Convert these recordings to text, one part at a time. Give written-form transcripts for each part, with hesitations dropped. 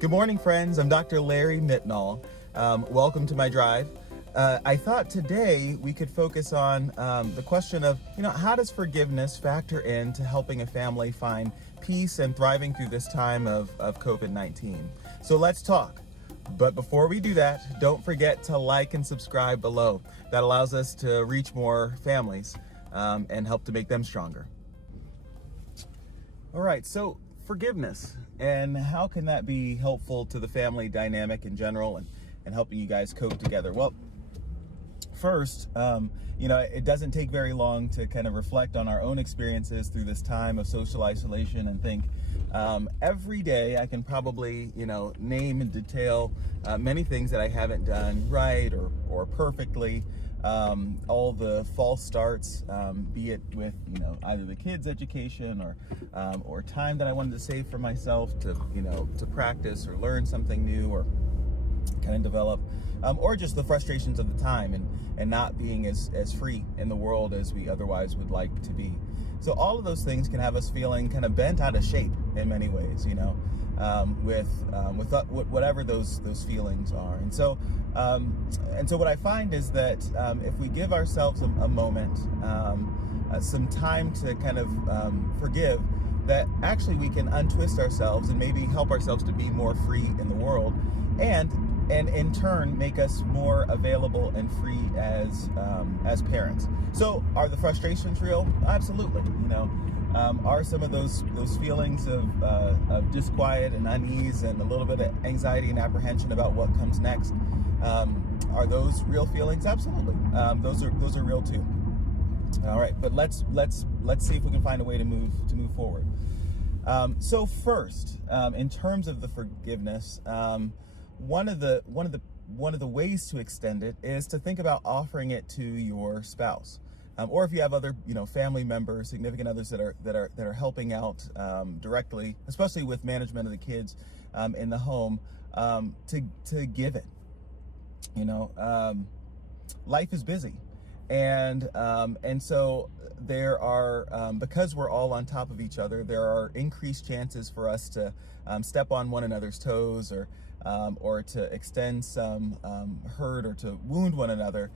Good morning, friends. I'm Dr. Larry Mitnaul. Welcome to my drive. I thought today we could focus on the question of, how does forgiveness factor into helping a family find peace and thriving through this time of COVID-19? So let's talk. But before we do that, don't forget to like and subscribe below. That allows us to reach more families and help to make them stronger. All right, so forgiveness, and how can that be helpful to the family dynamic in general and helping you guys cope together? Well, first, it doesn't take very long to kind of reflect on our own experiences through this time of social isolation and think every day I can probably, name and detail many things that I haven't done right or perfectly. All the false starts, be it with, either the kids' education or time that I wanted to save for myself to practice or learn something new or kind of develop, or just the frustrations of the time and not being as free in the world as we otherwise would like to be. So all of those things can have us feeling kind of bent out of shape in many ways, with whatever those feelings are. And so what I find is that if we give ourselves a moment, some time to kind of forgive, that actually we can untwist ourselves and maybe help ourselves to be more free in the world, and in turn make us more available and free as parents. So are the frustrations real? Absolutely. Are some of those feelings of disquiet and unease and a little bit of anxiety and apprehension about what comes next, are those real feelings? Absolutely. Those are real too. All right, but let's see if we can find a way to move forward. So first, in terms of the forgiveness, one of the ways to extend it is to think about offering it to your spouse, or if you have other family members, significant others that are helping out directly, especially with management of the kids in the home, to give it. Life is busy. And so there are, because we're all on top of each other, there are increased chances for us to step on one another's toes or to extend some hurt or to wound one another,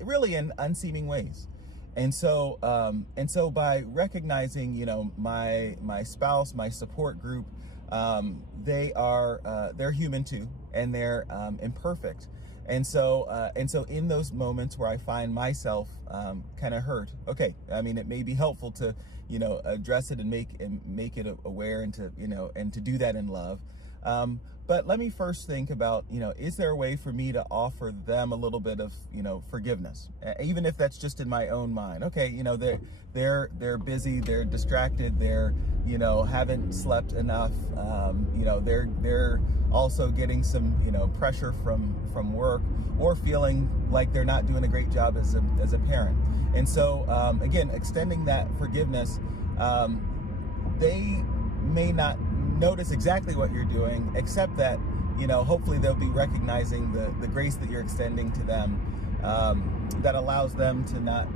really in unseeming ways. And so by recognizing, my spouse, my support group, they're human too, and they're imperfect. And so in those moments where I find myself kind of hurt, okay, I mean, it may be helpful to, address it and make it aware and to do that in love. But let me first think about, is there a way for me to offer them a little bit of, forgiveness, even if that's just in my own mind? Okay, they're busy, they're distracted, they're, haven't slept enough, they're also getting some, pressure from work, or feeling like they're not doing a great job as a parent. And so, again, extending that forgiveness, they may not notice exactly what you're doing, except that, hopefully they'll be recognizing the grace that you're extending to them, that allows them to not,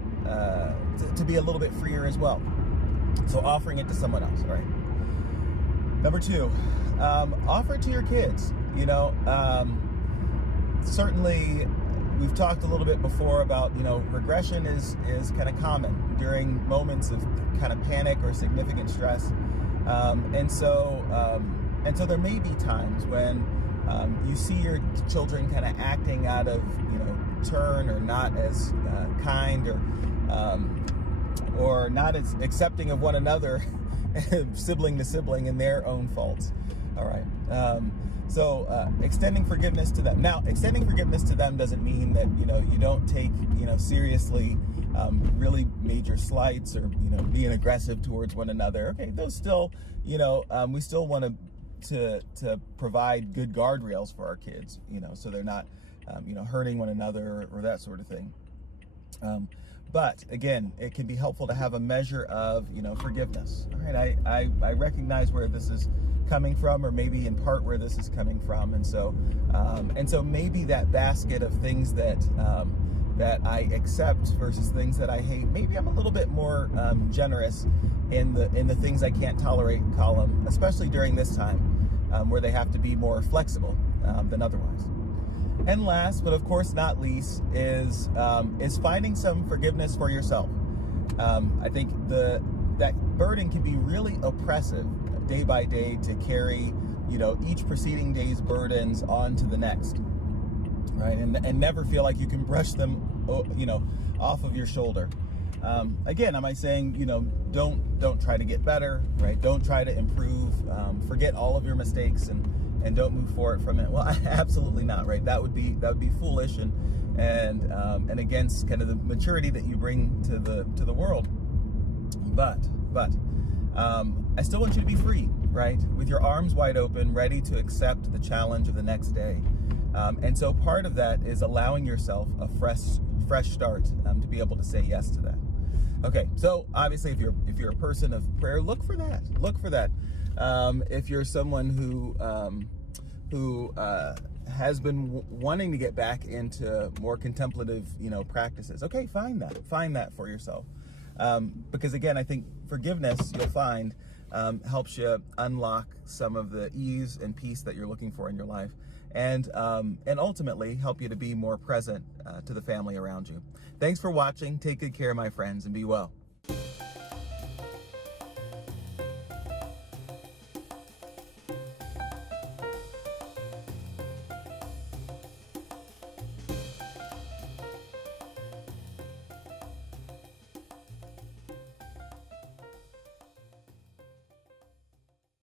to be a little bit freer as well. So offering it to someone else, all right? Number two, offer it to your kids. Certainly we've talked a little bit before about, regression is kind of common during moments of kind of panic or significant stress. And so there may be times when you see your children kind of acting out of, turn, or not as kind, or not as accepting of one another, sibling to sibling, in their own faults. All right. So extending forgiveness to them. Now, extending forgiveness to them doesn't mean that, you don't take, seriously really major slights or, being aggressive towards one another. Okay, those still, we still want to provide good guardrails for our kids, so they're not, hurting one another or that sort of thing. But again, it can be helpful to have a measure of, forgiveness. All right, I recognize where this is coming from, or maybe in part where this is coming from, and so maybe that basket of things that I accept versus things that I hate, maybe I'm a little bit more generous in the things I can't tolerate column, especially during this time. where they have to be more flexible than otherwise. And last, but of course not least, is finding some forgiveness for yourself. I think that burden can be really oppressive day by day to carry, each preceding day's burdens on to the next, right? And never feel like you can brush them, off of your shoulder. Again, am I saying, don't try to get better, right? Don't try to improve, forget all of your mistakes and don't move forward from it. Well, absolutely not, right? That would be foolish and against kind of the maturity that you bring to the world. But I still want you to be free, right? With your arms wide open, ready to accept the challenge of the next day. And so part of that is allowing yourself a fresh start to be able to say yes to that. Okay, so obviously if you're a person of prayer, look for that. If you're someone who has been wanting to get back into more contemplative, practices, okay, find that for yourself. Because again, I think forgiveness, you'll find, helps you unlock some of the ease and peace that you're looking for in your life, and ultimately help you to be more present to the family around you. Thanks for watching. Take good care, my friends, and be well.